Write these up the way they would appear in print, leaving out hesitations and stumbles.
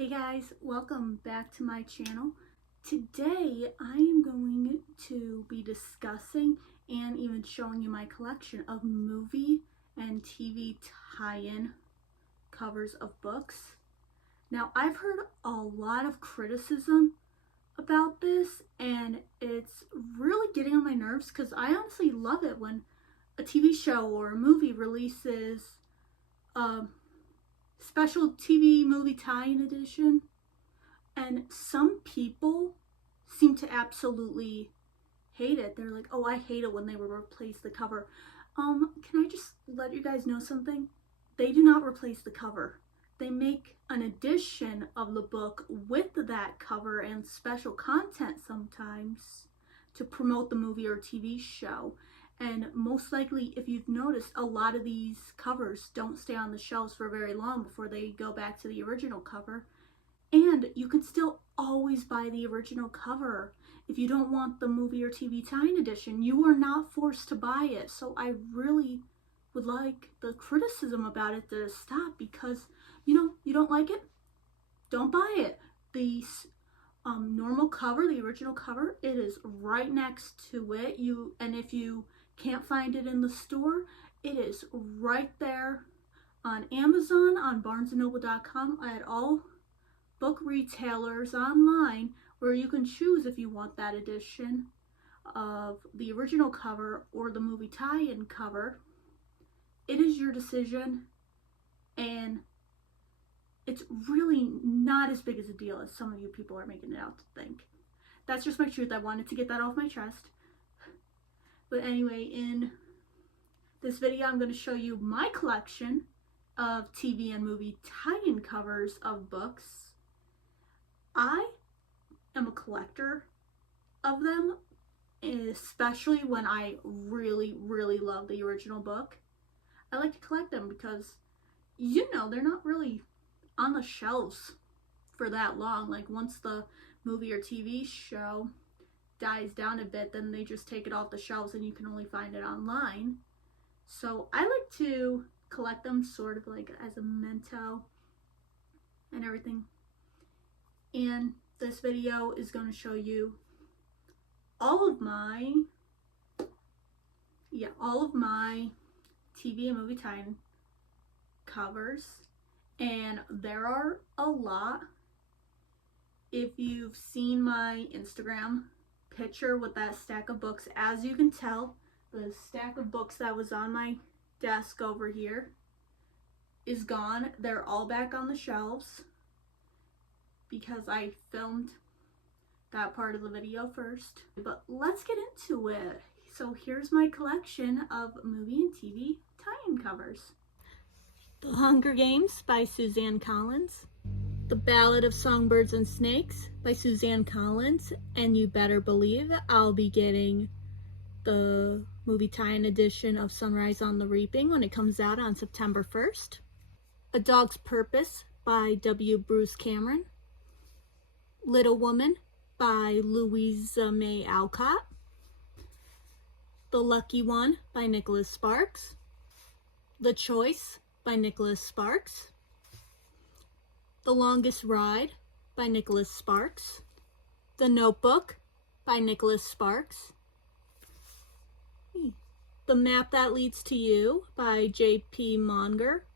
Hey guys, welcome back to my channel. Today I am going to be discussing and even showing you my collection of movie and TV tie-in covers of books. Now I've heard a lot of criticism about this and it's really getting on my nerves because I honestly love it when a TV show or a movie releases special TV movie tie-in edition, and some people seem to absolutely hate it. They're like, oh, I hate it when they replace the cover. Can I just let you guys know something? They do not replace the cover. They make an edition of the book with that cover and special content sometimes to promote the movie or TV show. And most likely, if you've noticed, a lot of these covers don't stay on the shelves for very long before they go back to the original cover. And you can still always buy the original cover. If you don't want the movie or TV tie-in edition, you are not forced to buy it. So I really would like the criticism about it to stop because, you don't like it? Don't buy it. The normal cover, the original cover, it is right next to it. And if you can't find it in the store, it is right there on Amazon, on barnesandnoble.com, at all book retailers online, where you can choose if you want that edition of the original cover or the movie tie-in cover. It is your decision, and it's really not as big as a deal as some of you people are making it out to think. That's just my truth. I wanted to get that off my chest. But anyway, in this video, I'm going to show you my collection of TV and movie tie-in covers of books. I am a collector of them, especially when I really, really love the original book. I like to collect them because, they're not really on the shelves for that long. Like, once the movie or TV show dies down a bit, then they just take it off the shelves and you can only find it online. So I like to collect them sort of like as a memento and everything. And this video is going to show you all of my TV and movie tie-in covers, and there are a lot. If you've seen my Instagram picture with that stack of books, as you can tell, the stack of books that was on my desk over here is gone. They're all back on the shelves because I filmed that part of the video first. But let's get into it. So here's my collection of movie and TV tie-in covers. The Hunger Games by Suzanne Collins. The Ballad of Songbirds and Snakes by Suzanne Collins, and you better believe I'll be getting the movie tie-in edition of Sunrise on the Reaping when it comes out on September 1st. A Dog's Purpose by W. Bruce Cameron. Little Woman by Louisa May Alcott. The Lucky One by Nicholas Sparks. The Choice by Nicholas Sparks. The Longest Ride by Nicholas Sparks. The Notebook by Nicholas Sparks. The Map That Leads to You by J.P. Monger.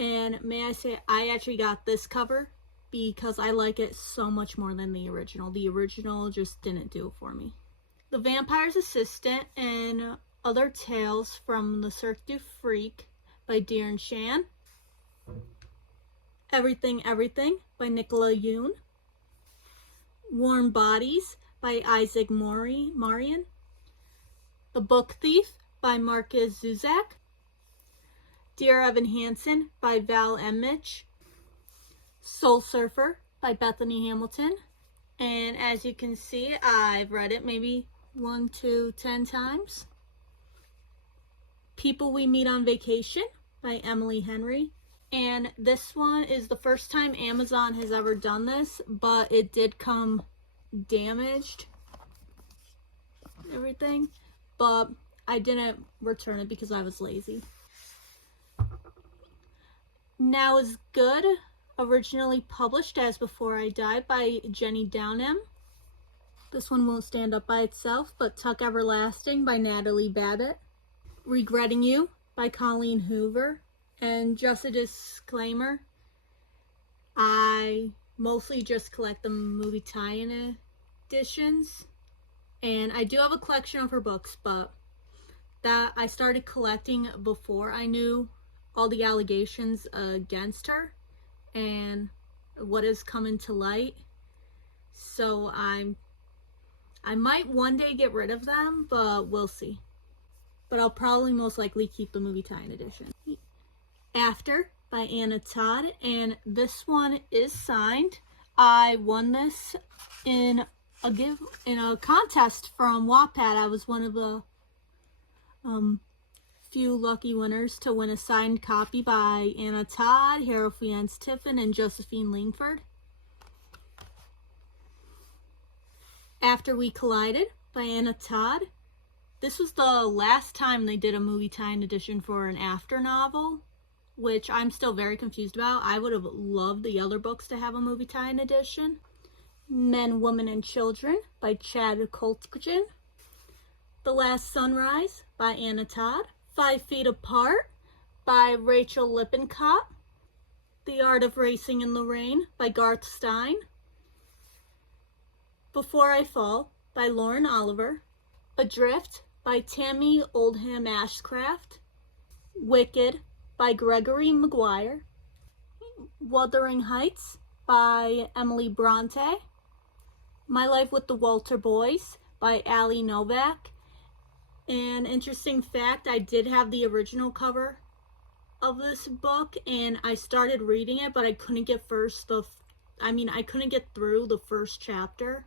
And may I say, I actually got this cover because I like it so much more than the original. The original just didn't do it for me. The Vampire's Assistant and Other Tales from the Cirque du Freak by Darren Shan. Everything, Everything by Nicola Yoon. Warm Bodies by Isaac Marian. The Book Thief by Marcus Zuzak. Dear Evan Hansen by Val Emmich. Soul Surfer by Bethany Hamilton. And as you can see, I've read it maybe 1 to 10 times. People We Meet on Vacation by Emily Henry. And this one is the first time Amazon has ever done this, but it did come damaged, everything. But I didn't return it because I was lazy. Now Is Good, originally published as Before I Die by Jenny Downham. This one won't stand up by itself, but Tuck Everlasting by Natalie Babbitt. Regretting You by Colleen Hoover. And just a disclaimer, I mostly just collect the movie tie-in editions. And I do have a collection of her books, but that I started collecting before I knew all the allegations against her and what is coming to light. So I might one day get rid of them, but we'll see. But I'll probably most likely keep the movie tie-in edition. After by Anna Todd, and this one is signed. I won this in a contest from Wattpad. I was one of the few lucky winners to win a signed copy by Anna Todd, Hierophant Tiffin, and Josephine Langford. After We Collided by Anna Todd. This was the last time they did a movie tie-in edition for an after novel, which I'm still very confused about. I would have loved the other books to have a movie tie-in edition. Men, Women, and Children by Chad Colquhoun. The Last Sunrise by Anna Todd. 5 Feet Apart by Rachel Lippincott. The Art of Racing in the Rain by Garth Stein. Before I Fall by Lauren Oliver. Adrift by Tammy Oldham Ashcraft. Wicked by Gregory Maguire. Wuthering Heights by Emily Bronte. My Life with the Walter Boys by Ali Novak. An interesting fact, I did have the original cover of this book and I started reading it, but I couldn't get I couldn't get through the first chapter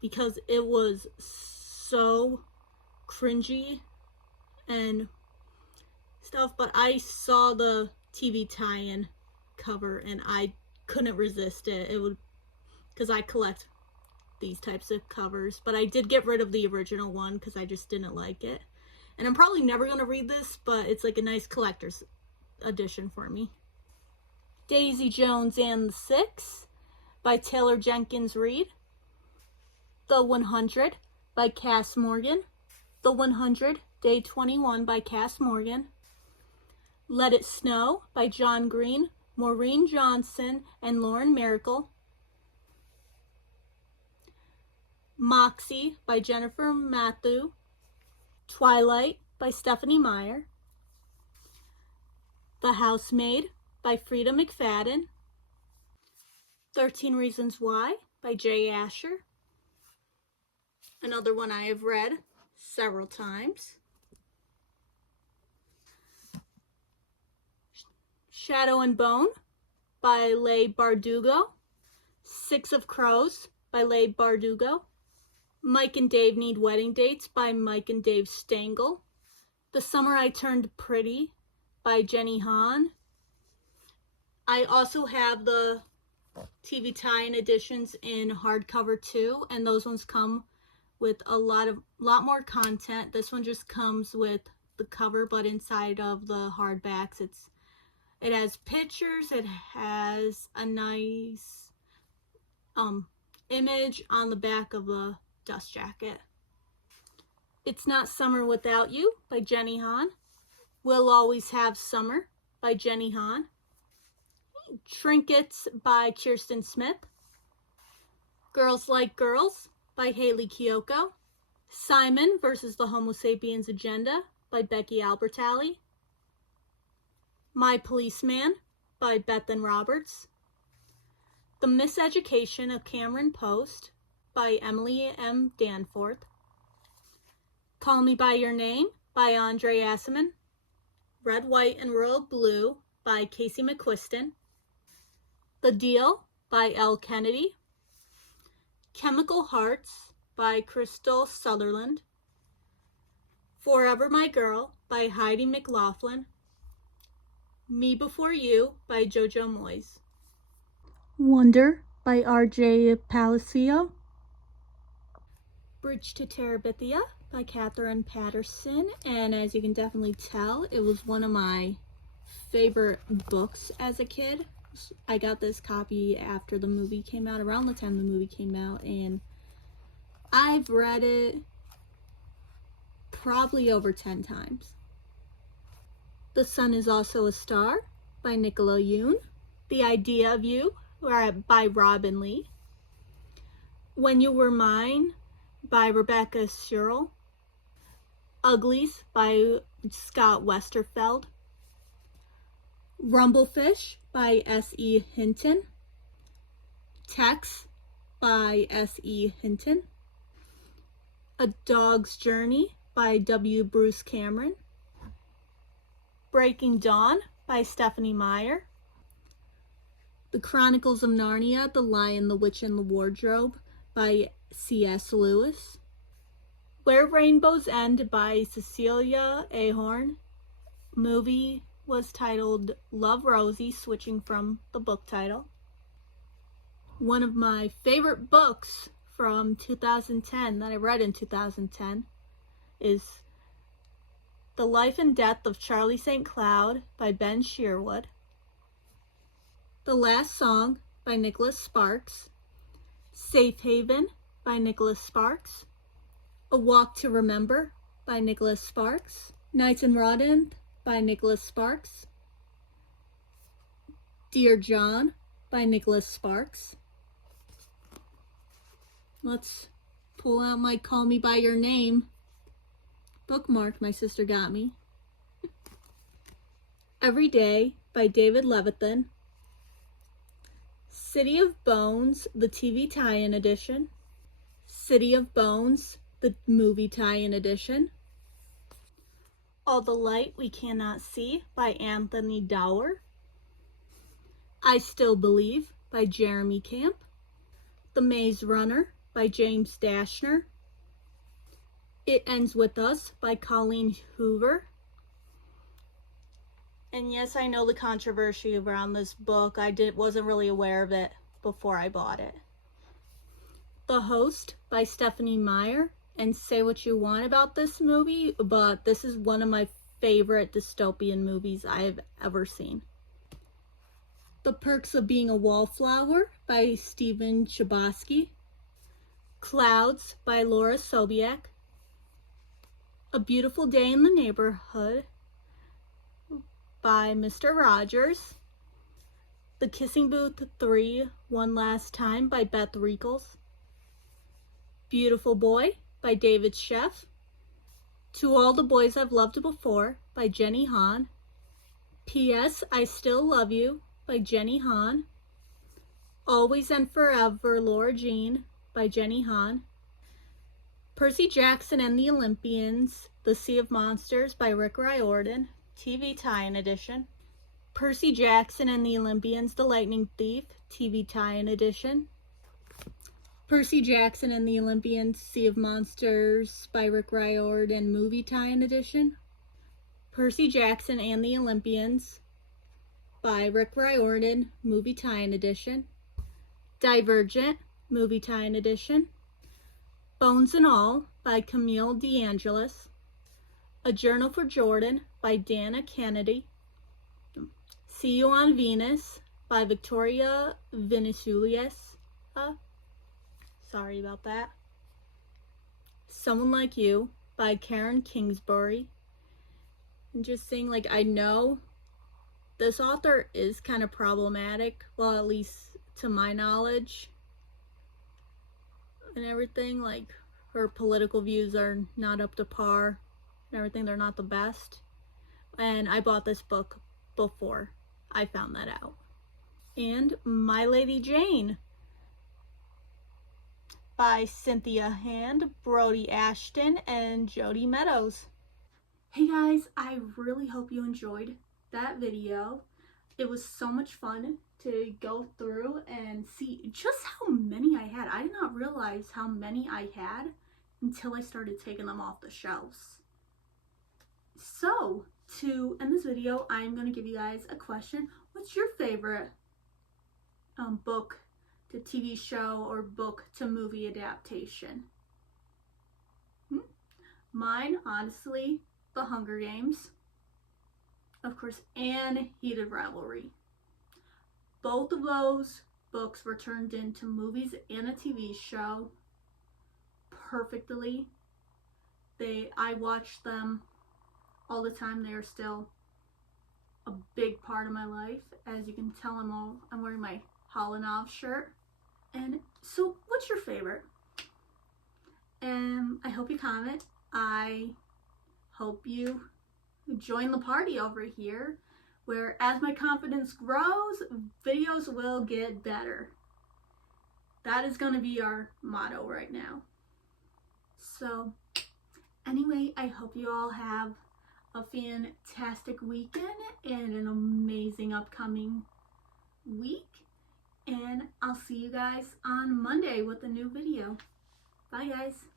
because it was so cringy and stuff, but I saw the TV tie-in cover and I couldn't resist it. It would, because I collect these types of covers, but I did get rid of the original one because I just didn't like it. And I'm probably never going to read this, but it's like a nice collector's edition for me. Daisy Jones and the Six by Taylor Jenkins Reid. The 100 by Cass Morgan. The 100, Day 21 by Cass Morgan. Let It Snow by John Green, Maureen Johnson, and Lauren Miracle. Moxie by Jennifer Matthew. Twilight by Stephanie Meyer. The Housemaid by Frida McFadden. 13 Reasons Why by Jay Asher. Another one I have read several times. Shadow and Bone by Leigh Bardugo. Six of Crows by Leigh Bardugo. Mike and Dave Need Wedding Dates by Mike and Dave Stengel. The Summer I Turned Pretty by Jenny Han. I also have the TV tie-in editions in hardcover too, and those ones come with a lot more content. This one just comes with the cover, but inside of the hardbacks it has pictures, it has a nice image on the back of the dust jacket. It's Not Summer Without You by Jenny Han. We'll Always Have Summer by Jenny Han. Trinkets by Kirsten Smith. Girls Like Girls by Haley Kiyoko. Simon versus the Homo Sapiens Agenda by Becky Albertalli. My Policeman by Bethan Roberts. The Miseducation of Cameron Post by Emily M. Danforth. Call Me By Your Name by Andre Aciman. Red, White, and Royal Blue by Casey McQuiston. The Deal by Elle Kennedy. Chemical Hearts by Crystal Sutherland. Forever My Girl by Heidi McLaughlin. Me Before You by Jojo Moyes. Wonder by R.J. Palacio. Bridge to Terabithia by Catherine Patterson, and as you can definitely tell, it was one of my favorite books as a kid. I got this copy after the movie came out, around the time the movie came out, and I've read it probably over 10 times. The Sun is Also a Star by Nicola Yoon. The Idea of You by Robin Lee. When You Were Mine by Rebecca Sherrill. Uglies by Scott Westerfeld. Rumblefish by S.E. Hinton. Tex by S.E. Hinton. A Dog's Journey by W. Bruce Cameron. Breaking Dawn by Stephanie Meyer. The Chronicles of Narnia, The Lion, the Witch, and the Wardrobe by C.S. Lewis. Where Rainbows End by Cecilia Ahern. Movie was titled Love Rosie, switching from the book title. One of my favorite books from 2010 that I read in 2010 is The Life and Death of Charlie St. Cloud by Ben Sherwood. The Last Song by Nicholas Sparks. Safe Haven by Nicholas Sparks. A Walk to Remember by Nicholas Sparks. Knights and Rodent by Nicholas Sparks. Dear John by Nicholas Sparks. Let's pull out my Call Me By Your Name bookmark my sister got me. Every Day by David Levithan. City of Bones, the TV tie-in edition. City of Bones, the movie tie-in edition. All the Light We Cannot See by Anthony Dower. I Still Believe by Jeremy Camp. The Maze Runner by James Dashner. It Ends With Us by Colleen Hoover. And yes, I know the controversy around this book. I wasn't really aware of it before I bought it. The Host by Stephanie Meyer. And say what you want about this movie, but this is one of my favorite dystopian movies I've ever seen. The Perks of Being a Wallflower by Stephen Chbosky. Clouds by Laura Sobiech. A Beautiful Day in the Neighborhood by Mr. Rogers. The Kissing Booth 3, One Last Time by Beth Riekels. Beautiful Boy by David Sheff. To All the Boys I've Loved Before by Jenny Han. P.S. I Still Love You by Jenny Han. Always and Forever, Laura Jean by Jenny Han. Percy Jackson and the Olympians, The Sea of Monsters by Rick Riordan, TV tie-in edition. Percy Jackson and the Olympians, The Lightning Thief, TV tie-in edition. Percy Jackson and the Olympians, Sea of Monsters by Rick Riordan, movie tie-in edition. Percy Jackson and the Olympians by Rick Riordan, movie tie-in edition. Divergent, movie tie-in edition. Bones and All by Camille DeAngelis. A Journal for Jordan by Dana Kennedy. See You on Venus by Victoria Vinicius. Sorry about that. Someone Like You by Karen Kingsbury. And just saying, like, I know this author is kind of problematic, well, at least to my knowledge and everything. Like, her political views are not up to par and everything. They're not the best. And I bought this book before I found that out. And My Lady Jane by Cynthia Hand, Brody Ashton, and Jody Meadows. Hey guys, I really hope you enjoyed that video. It was so much fun to go through and see just how many I had. I did not realize how many I had until I started taking them off the shelves. So, to end this video, I'm going to give you guys a question. What's your favorite book to TV show or book to movie adaptation? Mine, honestly, The Hunger Games, of course, and Heated Rivalry. Both of those books were turned into movies and a TV show perfectly. I watch them all the time. They are still a big part of my life. As you can tell, I'm wearing my Hollanov shirt. And so, what's your favorite? And I hope you comment. I hope you join the party over here, where as my confidence grows, videos will get better. That is going to be our motto right now. So anyway, I hope you all have a fantastic weekend and an amazing upcoming week. And I'll see you guys on Monday with a new video. Bye guys.